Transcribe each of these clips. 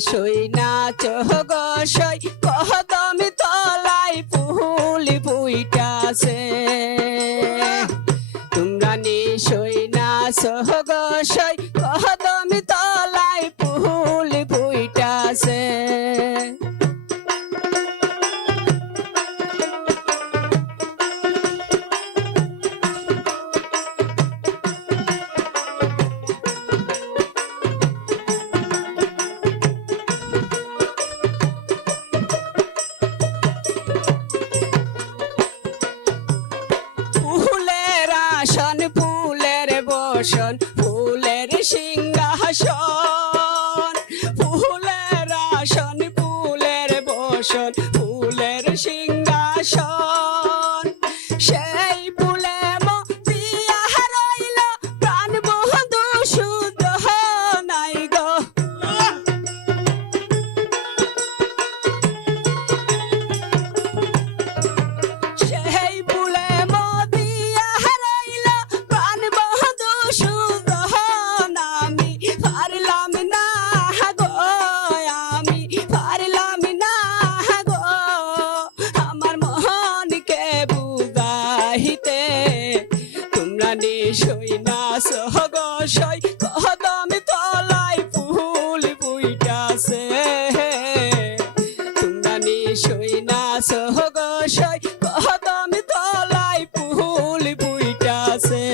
সইনা চহগসই কদমি তলাই ফুলি ফুইটাছে তোমরা নিশই না সহগসই কদমি তলাই ফুলি ফুইটাছে ফুলের সিংহাসন ফুলের আসন ফুলের বসন ফুলের সিংহাসন সেই ফুলে মতিয়া রইল প্রাণ বন্ধু শুদ্ধ নাই গো সেই ফুলে মতিয়া রইল প্রাণ বন্ধু শুদ্ধ আমি পারলাম না গো আমি পারলাম না গো আমার মনকে বুঝাইতে তোমরা নিশই না সহগসই কদমি তলাই ফুল ফুইটাছে তোমরা নিশই না সহগসই কদমি তলাই ফুল ফুইটাছে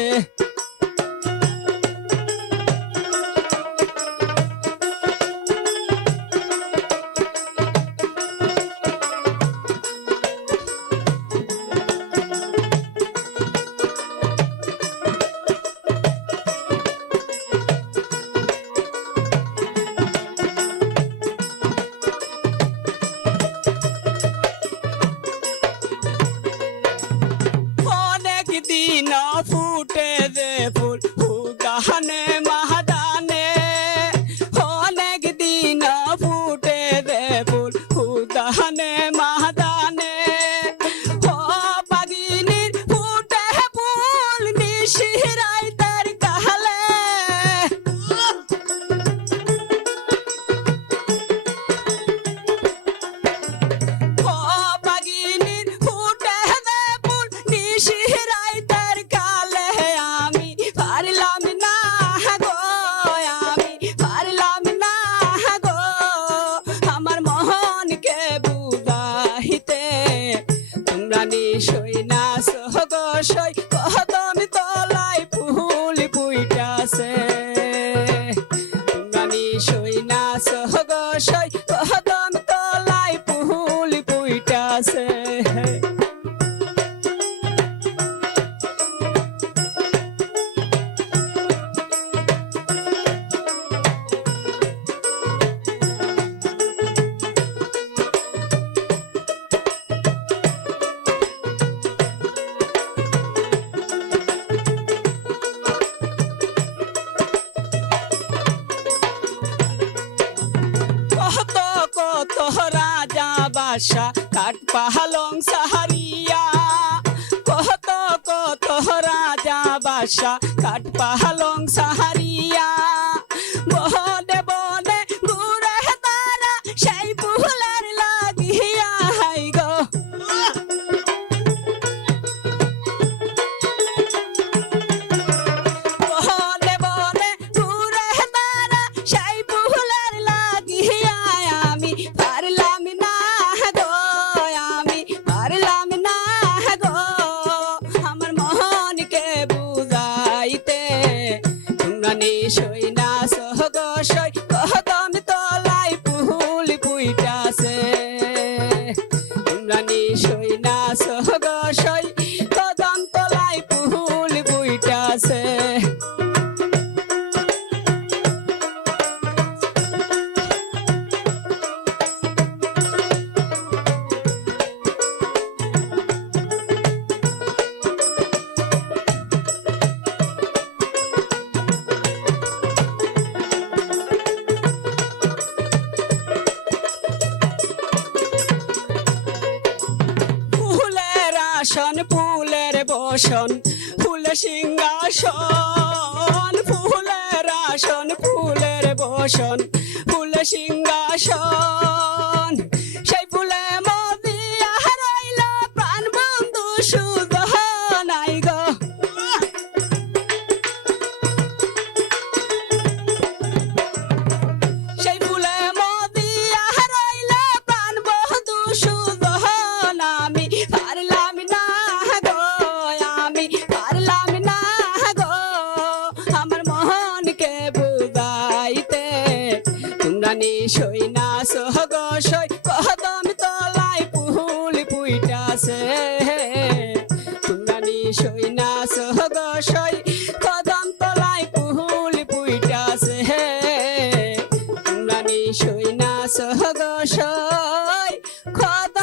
দিন ফুটে যে ফুল গানে মাদানে অনেক দিন ফুটে যে ফুল গানে মাদানে ও বাগিনীর ফুটে ফুল নিশিরাই তার কালে ও বাগিনীর ফুটে যে ফুল নিশিরাই নিশই না সহগসই কদমি তলাই ফুলি ফুইটাছে তোমরা নিশই না সহগসই কদমি তলাই ফুলি ফুইটাছে রাজা বাদশা কাঠ পাহালং সাহারিয়া কত কত রাজা বাদশা কাঠ পাহালং সাহারিয়া বনে বনে ঘুরে তারা সেই ফুলের লাগিয়া হাই গো বনে বনে ঘুরে তারা সেই ফুলের লাগিয়া আমি পারলাম না গো আমি পারলাম না গো আমার মনকে বুঝাইতে তোমরা নিশই না সহগসই কদমি তলাই ফুল ফুইটাছে তোমরা নিশই না সহগসই কদম তলাই ফুল ফুইটাছে আসন ফুলের বসন ফুল সিংহাসন ফুলের আসন ফুলের বসন ফুল সিংহাসন বাসন সেই ফুলে মদিয়া রইল প্রাণ বন্ধু সুদহানাই গো সেই ফুলে মদিয়া রইল প্রাণ বন্ধু সুদহান আমি পারলাম না গো আমি পারলাম না গো আমার মনকে বুঝাইতে তোমরা নিশই না সহগ সই কদম তলায় ফুল ফুইটাছে তোমরা নিশই না সহগ সই কদম তলায় ফুল ফুইটাছে তোমরা নিশই না সহগ সই কদম